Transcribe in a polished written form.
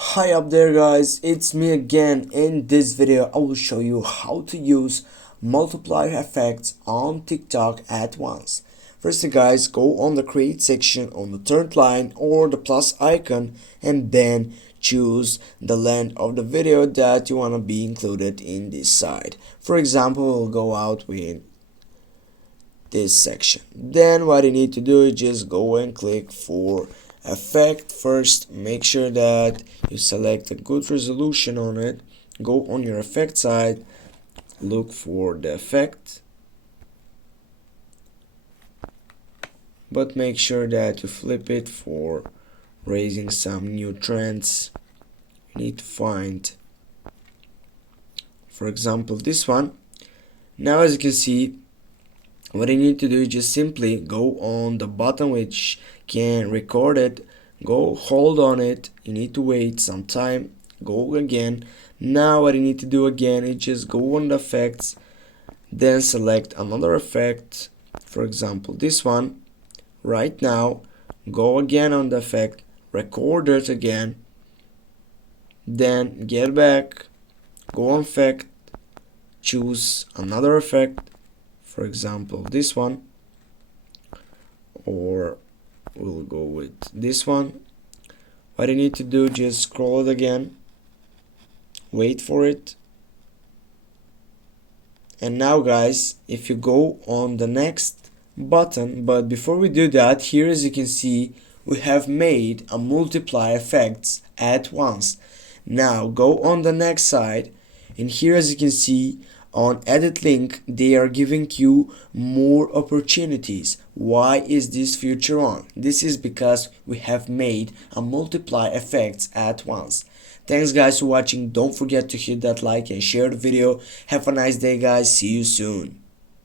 Hi up there guys, it's me again. In this video I will show you how to use multiplier effects on TikTok at once. First guys, go on the create section on the third line or the plus icon and then choose the length of the video that you want to be included in this side. For example, we'll go out with this section. Then what you need to do is just go and click for effect. First, make sure that you select a good resolution on it. Go on your effect side, look for the effect, but make sure that you flip it for raising some new trends. You need to find, for example, this one. Now as you can see, what you need to do is just simply go on the button which can record it, go hold on it. You need to wait some time, go again. Now what you need to do again is just go on the effects, then select another effect, for example this one. Right now go again on the effect, record it again, then get back, go on effect, choose another effect, for example this one, or we'll go with this one. What you need to do, just scroll it again, wait for it, and now guys, if you go on the next button, but before we do that, here as you can see we have made a multiply effects at once. Now go on the next side, and here as you can see on edit link they are giving you more opportunities. Why is this feature on? This is because we have made a multiply effects at once. Thanks guys for watching. Don't forget to hit that like and share the video. Have a nice day guys. See you soon.